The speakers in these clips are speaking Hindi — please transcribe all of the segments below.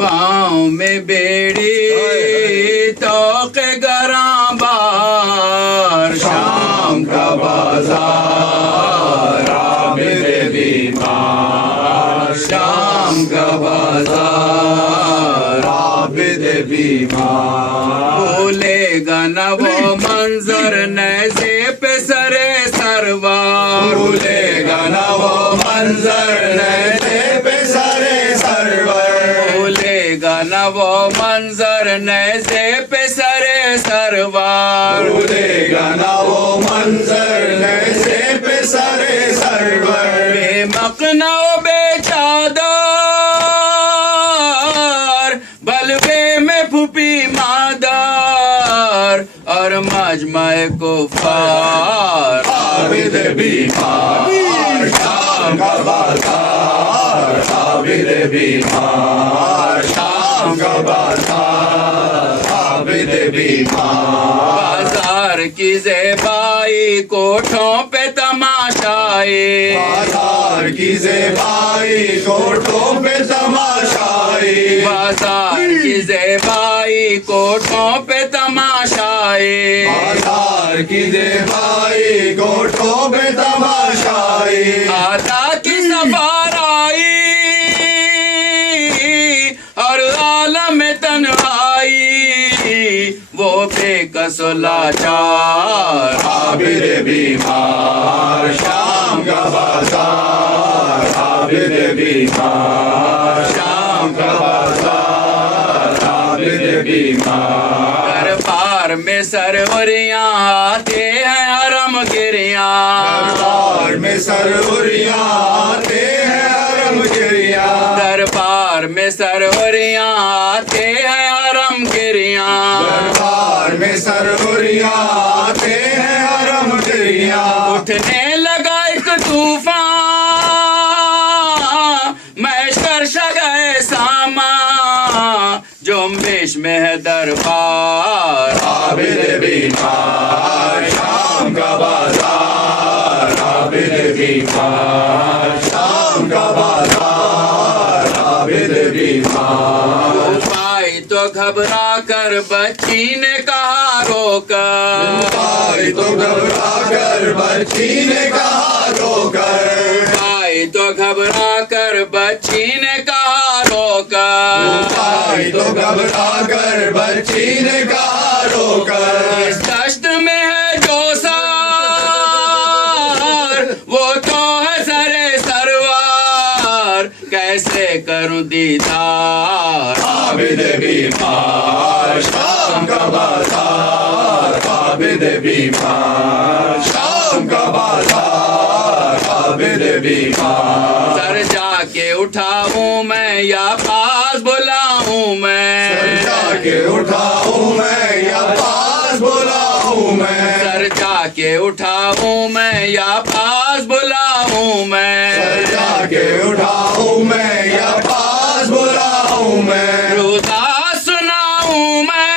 पाँव में बेड़ी तोके गरां बार, शाम का बाजार आबिद बीमार, शाम का बाजार आबिद बीमार। भूलेगा न वो मंजर नज़े पे सरे सरवार, भूलेगा न वो मंजर नज़े पे सरे सरवर, भूलेगा न वो मंजर नज़े पे सरे सरवार, भूलेगा न वो मंजर नज़े पे सरे सरवर। बेमकना बेचादर बलबे में फूफी मादर और मजमाए कुफार आबिद बीमार, शाम का बाजार आबिद बीमार, शाम का बाजार आबिद बीमार। बाजार की ज़ेबाई कोठों पे तमाशाए, बाजार की ज़ेबाई कोठों पे तमाशाए, बाजार की ज़ेबाई कोठों पे तमाशाए, बाजार की ज़ेबाई कोठों पे तमाशाए। आता की सफाराई और आलम तन्हाई वो बेकस लाचार आबिद बीमार, शाम का बाजार आबिद बीमार, शाम का बाजार आबिद बीमार। दरबार में सरवरियां आते हैं हरम गिरियां, दरबार में सरवरियां आते हैं हरम गिरियां, दरबार में सरवरियां आते हैं हरम गिरियां, दरबार में सरवरियां आते हैं हरम गिरियां। उठने लगा एक तूफान महशर शगए सामा, जुम्बिश में है दरबार आबिद बीमार, शाम का बाजार आबिद बीमार, शाम का बाजार आबिद बीमार। पाई तो घबरा कर बच्ची ने कहा रोकर, पाई तो घबरा कर बच्ची ने कहा रोकर, पाई तो घबरा कर बच्ची ने कहा रोकर, पाई तो घबरा कर बच्ची ने कहा रोकर। इस दश्त में है जो सार वो तो है सरे सरवार, कैसे करूं दीदार आबिद बीमार, शाम का बाजार आबिद बीमार, शाम का बाजार आबिद बीमार। सर जाके उठाऊं मैं या पास बुलाऊं मैं, सर जाके उठाऊं मैं या पास बुलाऊं मैं, सर जाके उठाऊं मैं या पास बुलाऊं मैं, सर जाके उठाऊं मैं या पास बुलाऊं मैं। रोज़ा सुनाऊं मैं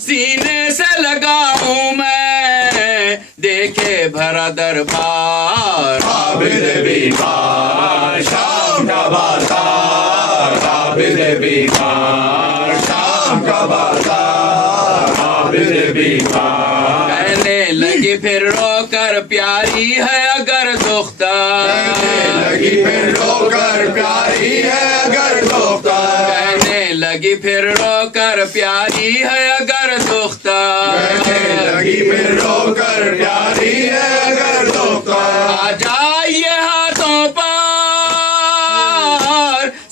सीने से लगाऊं मैं, देखे भरा दरबार आबिद बीमार, शाम का बाजार आबिद बीमार, शाम का बाजार आबिद बीमार। कहने लगी फिर रोकर प्यारी है अगर दुख्तर, कहने लगी फिर रोकर प्यारी है अगर दुख्तर, कहने लगी फिर रोकर प्यारी है अगर दुख्तर, कहने लगी फिर रोकर प्यारी है अगर दुख्तर। आ जाइए हाथों पर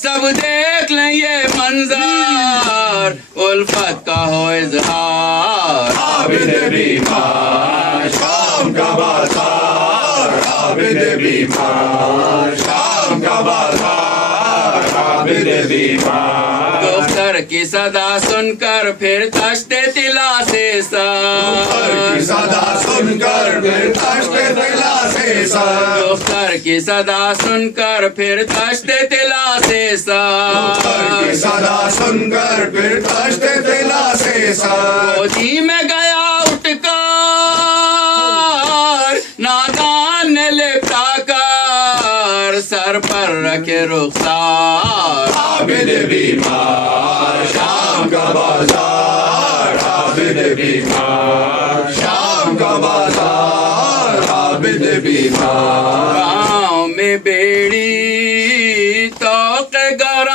सब देख लें ये मंजर, उल्फत का हो इजहार आबिद बीमार, शाम का बाजार आबिद बीमार, शाम का बाजार आबिद बीमार। दुख्तर की सदा सुनकर फिर तश्ते तिला से सर, की सदा सुनकर फिर तश्ते तिला से सर, दुख्तर की सदा सुनकर फिर तश्ते तिला से सर, की सदा सुनकर फिर तश्ते तिला से सर। गोदी में गया उठकर नादान ने लिपटा कर सर पर रखे रुखसार। आबिद बीमार शाम का बाजार, आबिद बीमार शाम का बाजार, आबिद बीमार। गाँव में बेड़ी तोक़ गर